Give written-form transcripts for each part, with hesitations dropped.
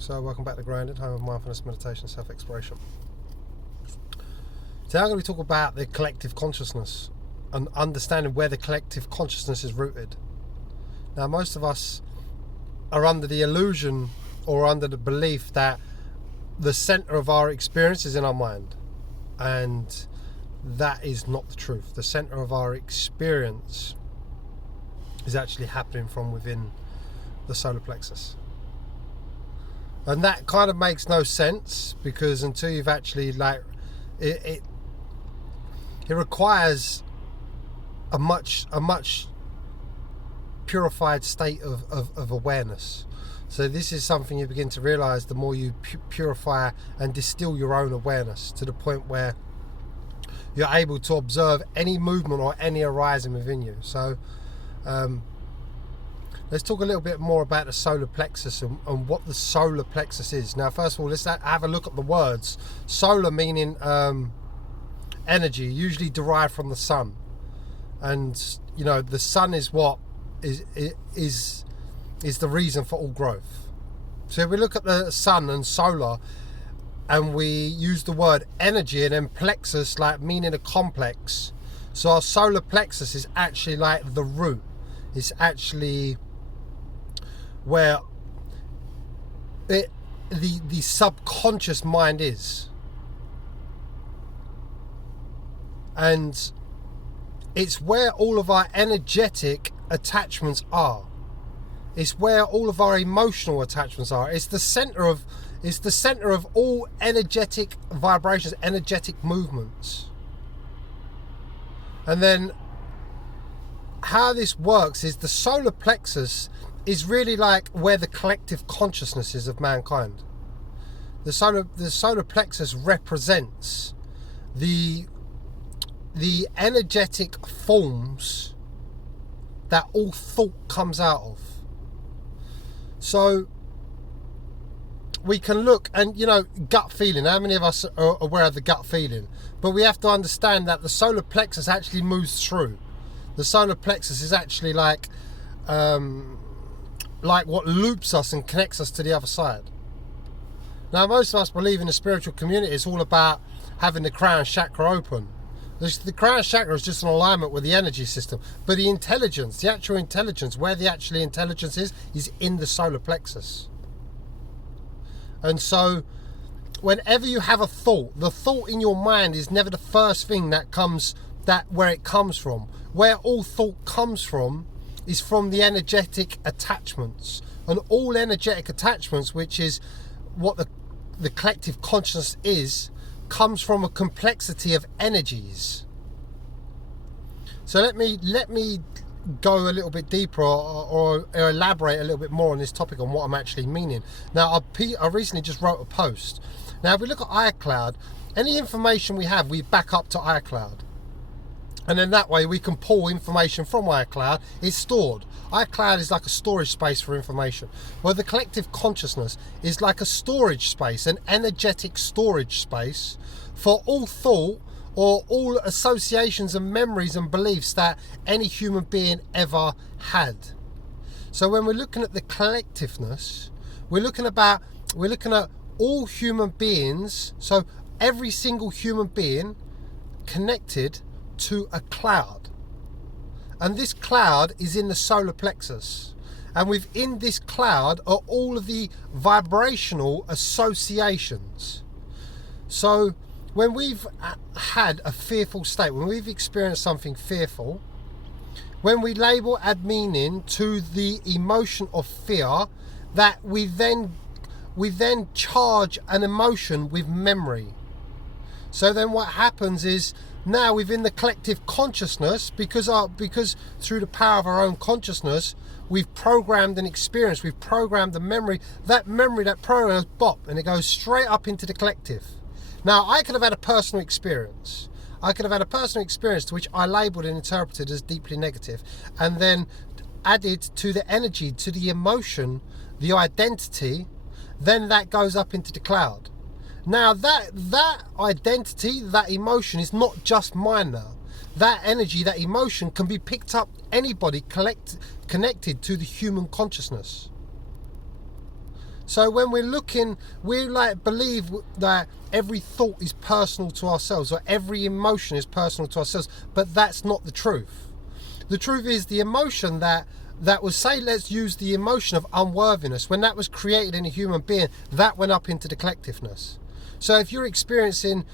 So welcome back to Grounded, home of mindfulness, meditation, self-exploration. Today I'm going to talk about the collective consciousness and understanding where the collective consciousness is rooted. Now, most of us are under the illusion or under the belief that the center of our experience is in our mind, and that is not the truth. The center of our experience is actually happening from within the solar plexus. And that kind of makes no sense, because until you've actually it requires a much purified state of awareness. So this is something you begin to realize the more you purify and distill your own awareness to the point where you're able to observe any movement or any arising within you. So let's talk a little bit more about the solar plexus and what the solar plexus is. Now, first of all, let's have a look at the words. Solar meaning energy, usually derived from the sun. And, you know, the sun is what is the reason for all growth. So if we look at the sun and solar, and we use the word energy and then plexus, like meaning a complex. So our solar plexus is actually like the root. It's actually where the subconscious mind is, and it's where all of our energetic attachments are. It's where all of our emotional attachments are. It's the center of all energetic vibrations, energetic movements. And then how this works is the solar plexus is really like where the collective consciousness is of mankind. The solar plexus represents the energetic forms that all thought comes out of. So we can look and, you know, gut feeling. How many of us are aware of the gut feeling? But we have to understand that the solar plexus actually moves through. The solar plexus is actually like what loops us and connects us to the other side. Now, most of us believe in the spiritual community it's all about having the crown chakra open. The crown chakra is just an alignment with the energy system, but the intelligence, the actual intelligence, where the actual intelligence is in the solar plexus. And so whenever you have a thought, the thought in your mind is never the first thing that comes, where it comes from. Where all thought comes from is from the energetic attachments, and all energetic attachments, which is what the collective consciousness is, comes from a complexity of energies. So let me go a little bit deeper or elaborate a little bit more on this topic, on what I'm actually meaning. Now, I recently just wrote a post. Now, if we look at iCloud, any information we have, we back up to iCloud. And then that way we can pull information from iCloud. It's stored. iCloud is like a storage space for information. Well, the collective consciousness is like a storage space, an energetic storage space for all thought or all associations and memories and beliefs that any human being ever had. So when we're looking at the collectiveness, we're looking at all human beings, so every single human being connected to a cloud, and this cloud is in the solar plexus, and within this cloud are all of the vibrational associations. So when we've had a fearful state, when we've experienced something fearful, when we label, add meaning to the emotion of fear, that we then charge an emotion with memory. So then what happens is, now within the collective consciousness, because through the power of our own consciousness, we've programmed an experience, we've programmed the memory, that program goes bop, and it goes straight up into the collective. Now, I could have had a personal experience. To which I labelled and interpreted as deeply negative, and then added to the energy, to the emotion, the identity, then that goes up into the cloud. Now that identity, that emotion is not just mine now. That energy, that emotion can be picked up anybody connected to the human consciousness. So when we're looking, we like believe that every thought is personal to ourselves, or every emotion is personal to ourselves, but that's not the truth. The truth is the emotion that was, say, let's use the emotion of unworthiness. When that was created in a human being, that went up into the collectiveness. So if you're experiencing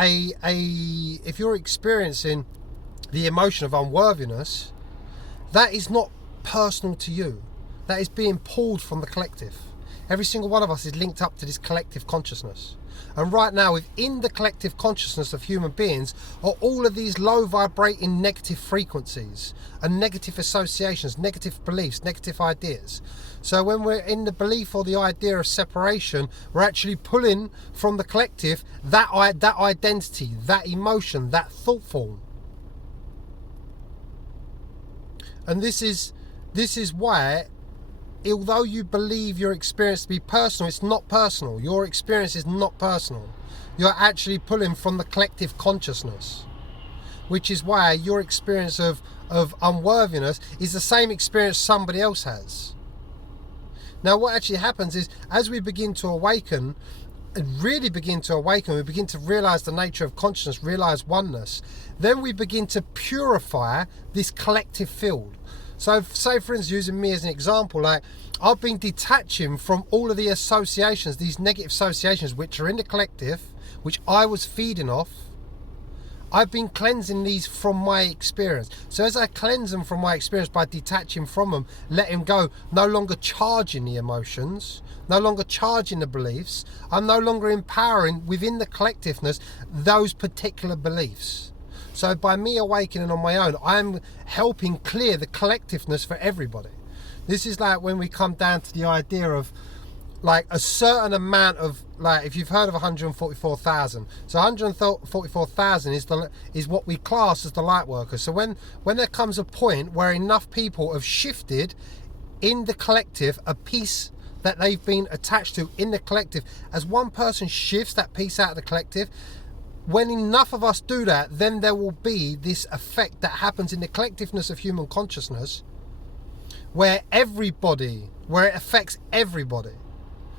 if you're experiencing the emotion of unworthiness, that is not personal to you. That is being pulled from the collective. Every single one of us is linked up to this collective consciousness. And right now, within the collective consciousness of human beings are all of these low vibrating negative frequencies and negative associations, negative beliefs, negative ideas. So when we're in the belief or the idea of separation, we're actually pulling from the collective that identity, that emotion, that thought form. And this is why, although you believe your experience to be personal, it's not personal. Your experience is not personal. You're actually pulling from the collective consciousness, which is why your experience of unworthiness is the same experience somebody else has. Now, what actually happens is, as we begin to awaken, we begin to realize the nature of consciousness, realize oneness, then we begin to purify this collective field. So say, for instance, using me as an example, like I've been detaching from all of the associations, these negative associations which are in the collective, which I was feeding off. I've been cleansing these from my experience. So as I cleanse them from my experience by detaching from them, letting go, no longer charging the emotions, no longer charging the beliefs, I'm no longer empowering within the collectiveness those particular beliefs. So by me awakening on my own, I'm helping clear the collectiveness for everybody. This is like when we come down to the idea of like a certain amount of, like, if you've heard of 144,000. So 144,000 is what we class as the light workers. So when there comes a point where enough people have shifted in the collective a piece that they've been attached to in the collective, as one person shifts that piece out of the collective, when enough of us do that, then there will be this effect that happens in the collectiveness of human consciousness where it affects everybody.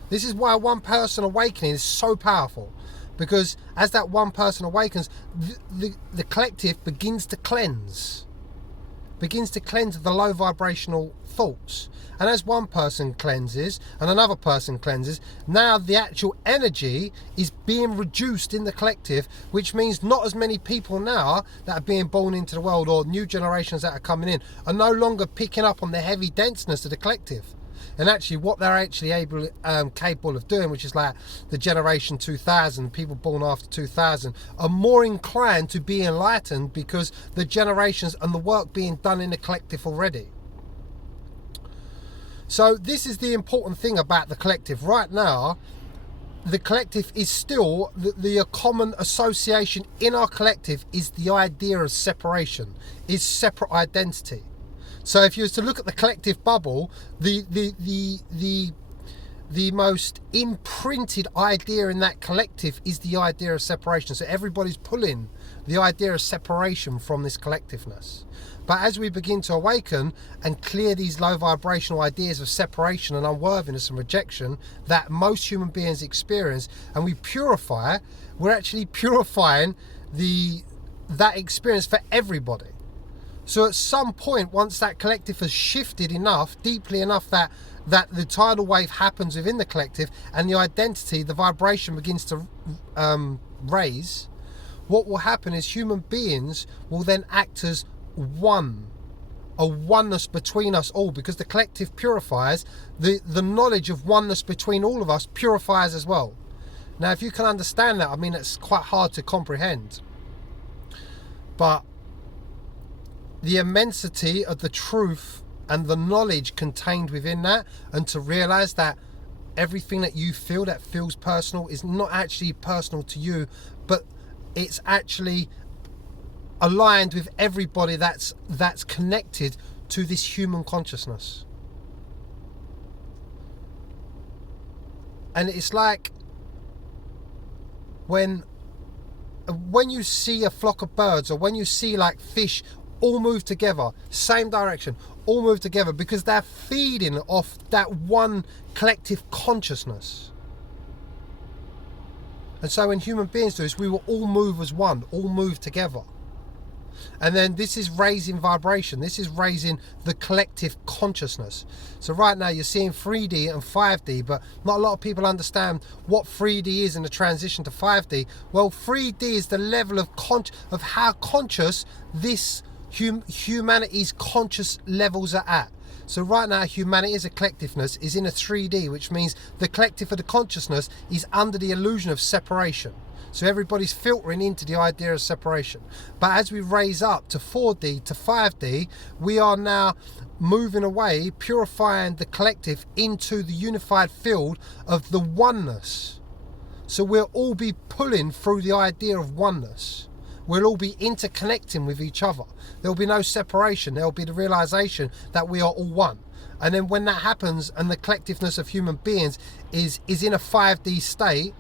This is why one person awakening is so powerful, because as that one person awakens, the collective begins to cleanse the low vibrational thoughts. And as one person cleanses and another person cleanses, now the actual energy is being reduced in the collective, which means not as many people now that are being born into the world, or new generations that are coming in, are no longer picking up on the heavy denseness of the collective. And actually what they're actually capable of doing, which is like the generation 2000, people born after 2000, are more inclined to be enlightened because the generations and the work being done in the collective already. So this is the important thing about the collective. Right now, the collective is still, the common association in our collective is the idea of separation, is separate identity. So if you was to look at the collective bubble, the most imprinted idea in that collective is the idea of separation. So everybody's pulling the idea of separation from this collectiveness. But as we begin to awaken and clear these low vibrational ideas of separation and unworthiness and rejection that most human beings experience, and we purify, we're actually purifying that experience for everybody. So at some point, once that collective has shifted enough, deeply enough, that the tidal wave happens within the collective and the identity, the vibration begins to raise, what will happen is human beings will then act as one, a oneness between us all, because the collective purifies, the knowledge of oneness between all of us purifies as well. Now, if you can understand that, I mean, it's quite hard to comprehend, but the immensity of the truth and the knowledge contained within that, and to realize that everything that you feel that feels personal is not actually personal to you, but it's actually aligned with everybody that's connected to this human consciousness. And it's like when you see a flock of birds, or when you see like fish all move together, same direction, all move together, because they're feeding off that one collective consciousness. And so when human beings do this, we will all move as one, all move together. And then this is raising vibration. This is raising the collective consciousness. So right now you're seeing 3D and 5D, but not a lot of people understand what 3D is in the transition to 5D. Well, 3D is the level of how conscious this humanity's conscious levels are at. So right now, humanity as a collectiveness is in a 3D, which means the collective of the consciousness is under the illusion of separation. So everybody's filtering into the idea of separation. But as we raise up to 4D, to 5D, we are now moving away, purifying the collective into the unified field of the oneness. So we'll all be pulling through the idea of oneness. We'll all be interconnecting with each other. There'll be no separation. There'll be the realization that we are all one. And then when that happens and the collectiveness of human beings is in a 5D state,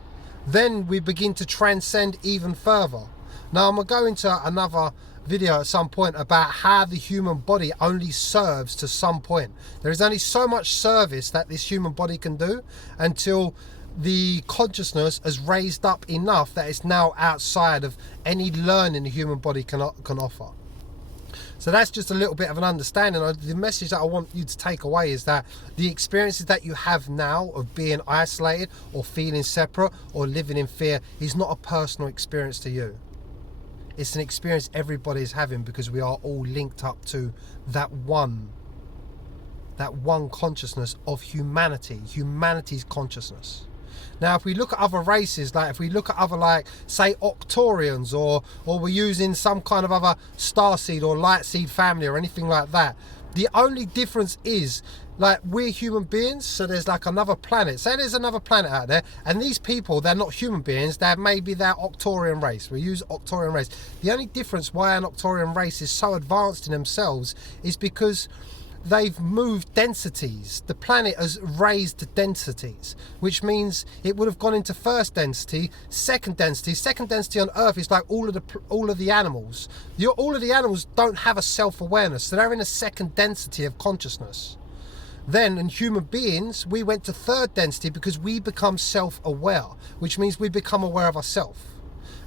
then we begin to transcend even further. Now I'm going to go into another video at some point about how the human body only serves to some point. There is only so much service that this human body can do until the consciousness has raised up enough that it's now outside of any learning the human body can offer. So that's just a little bit of an understanding. The message that I want you to take away is that the experiences that you have now of being isolated or feeling separate or living in fear is not a personal experience to you. It's an experience everybody is having, because we are all linked up to that one consciousness of humanity, humanity's consciousness. Now, if we look at other races, like if we look at other, like, say, Octorians, or we're using some kind of other starseed or light seed family or anything like that, the only difference is, like, we're human beings, so there's like another planet. Say there's another planet out there, and these people, they're not human beings, they're maybe their Octorian race. We use Octorian race. The only difference why an Octorian race is so advanced in themselves is because they've moved densities. The planet has raised densities, which means it would have gone into first density, second density. Second density on Earth is like all of the animals. All of the animals don't have a self-awareness, so they're in a second density of consciousness. Then in human beings, we went to third density because we become self-aware, which means we become aware of ourselves.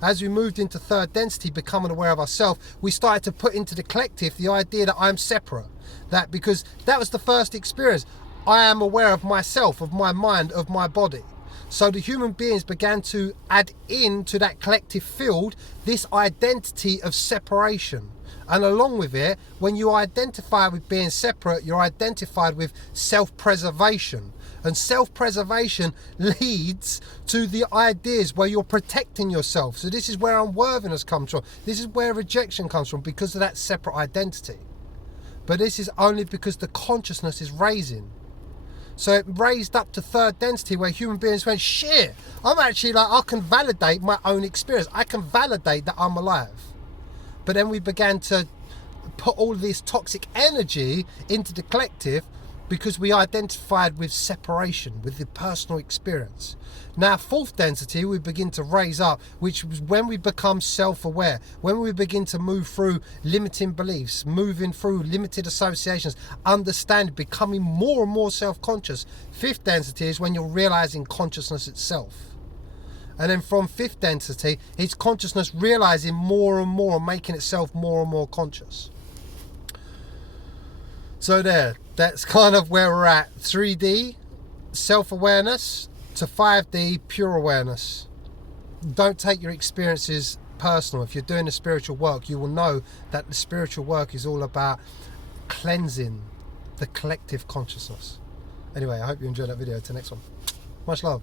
As we moved into third density, becoming aware of ourselves, we started to put into the collective the idea that I'm separate. That because that was the first experience. I am aware of myself, of my mind, of my body. So the human beings began to add into that collective field this identity of separation. And along with it, when you identify with being separate, you're identified with self-preservation. And self-preservation leads to the ideas where you're protecting yourself. So this is where unworthiness comes from. This is where rejection comes from, because of that separate identity. But this is only because the consciousness is raising. So it raised up to third density, where human beings went, shit, I'm actually like, I can validate my own experience. I can validate that I'm alive. But then we began to put all this toxic energy into the collective because we identified with separation, with the personal experience. Now, fourth density, we begin to raise up, which was when we become self-aware, when we begin to move through limiting beliefs, moving through limited associations, understand, becoming more and more self-conscious. Fifth density is when you're realizing consciousness itself. And then from fifth density, it's consciousness realizing more and more, making itself more and more conscious. So that's kind of where we're at. 3D, self-awareness, to 5D, pure awareness. Don't take your experiences personal. If you're doing the spiritual work, you will know that the spiritual work is all about cleansing the collective consciousness. Anyway, I hope you enjoyed that video. Till next one. Much love.